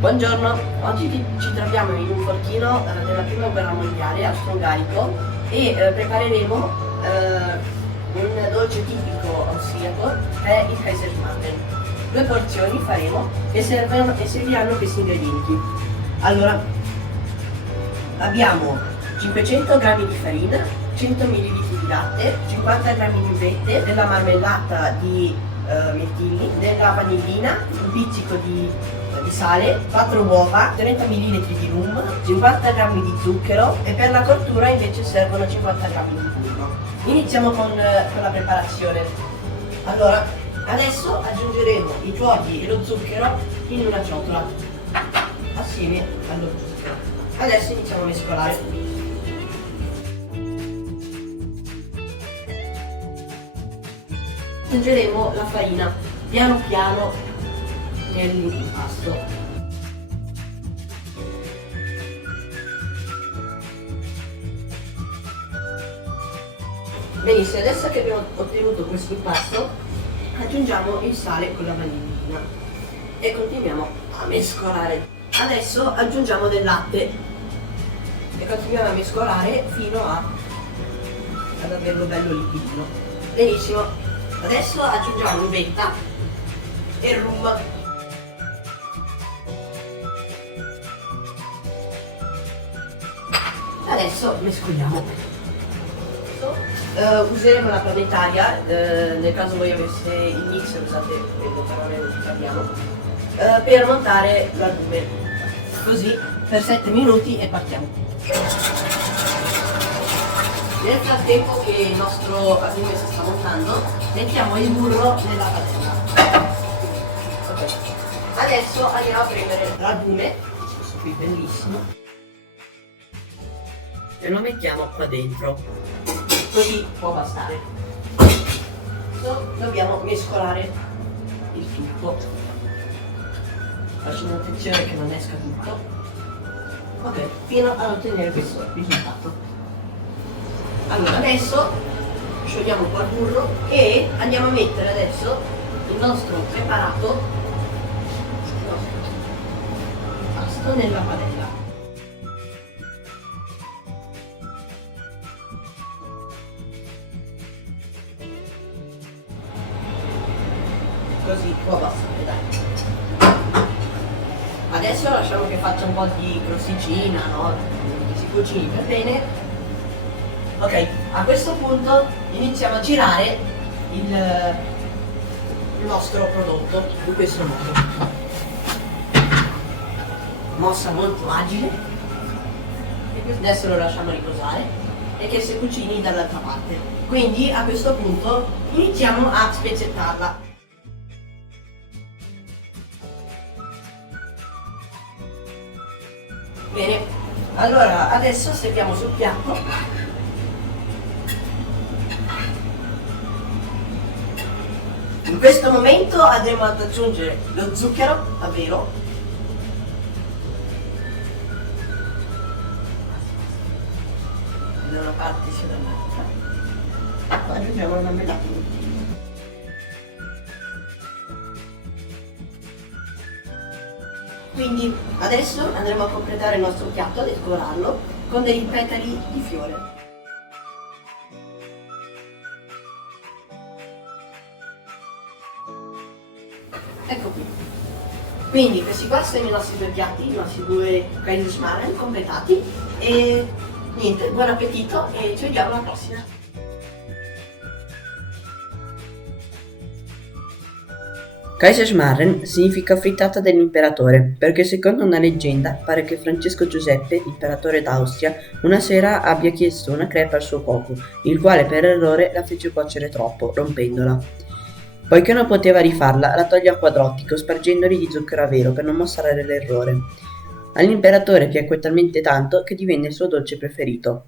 Buongiorno, oggi ci troviamo in un fortino della prima guerra mondiale austro-ungarico e prepareremo un dolce tipico austriaco, è il Kaiserschmarren. 2 porzioni faremo e serviranno questi ingredienti. Allora, abbiamo 500 g di farina, 100 ml di latte, 50 g di uvette, della marmellata di mirtilli, della vanillina, un pizzico di sale, 4 uova, 30 ml di rum, 50 g di zucchero e per la cottura invece servono 50 g di burro. Iniziamo con la preparazione. Allora, adesso aggiungeremo i tuorli e lo zucchero in una ciotola assieme allo zucchero. Adesso iniziamo a mescolare. Aggiungeremo la farina piano piano nell'impasto. Benissimo, adesso che abbiamo ottenuto questo impasto aggiungiamo il sale con la vanillina e continuiamo a mescolare. Adesso aggiungiamo del latte e continuiamo a mescolare fino ad averlo bello liquidino. Benissimo, adesso aggiungiamo l'uvetta e il rum. Adesso mescoliamo. Useremo la planetaria, nel caso voi aveste il mixer usate quello, però noi non ci abbiamo, per montare l'albume. Così per 7 minuti e partiamo. Nel frattempo che il nostro albume si sta montando, mettiamo il burro nella padella. Okay. Adesso andiamo a prendere l'albume, questo qui bellissimo, e lo mettiamo qua dentro, così può bastare. Adesso dobbiamo mescolare il tutto, facendo attenzione che non esca tutto, ok, fino ad ottenere questo risultato. Allora adesso sciogliamo un po' il burro e andiamo a mettere adesso il nostro preparato, il nostro pasto nella padella. Così può bastare, dai. Adesso lasciamo che faccia un po' di crosticina, no? Che si cucini per bene. Ok, a questo punto iniziamo a girare il nostro prodotto in questo modo. Mossa molto agile. Adesso lo lasciamo riposare e che si cucini dall'altra parte. Quindi a questo punto iniziamo a spezzettarla. Bene, allora adesso serviamo sul piatto. In questo momento andremo ad aggiungere lo zucchero a velo, da una parte sia dall'altra. Aggiungiamo la marmellata. Quindi adesso andremo a completare il nostro piatto, a decorarlo con dei petali di fiore. Ecco qui. Quindi questi qua sono i nostri 2 piatti, i nostri 2 Kaiserschmarren completati e niente, buon appetito e ci vediamo alla prossima. Kaiserschmarren significa frittata dell'imperatore, perché secondo una leggenda pare che Francesco Giuseppe, imperatore d'Austria, una sera abbia chiesto una crepa al suo cuoco, il quale per errore la fece cuocere troppo, rompendola. Poiché non poteva rifarla, la toglie a quadrotti, cospargendoli di zucchero a velo per non mostrare l'errore. All'imperatore piacque talmente tanto che divenne il suo dolce preferito.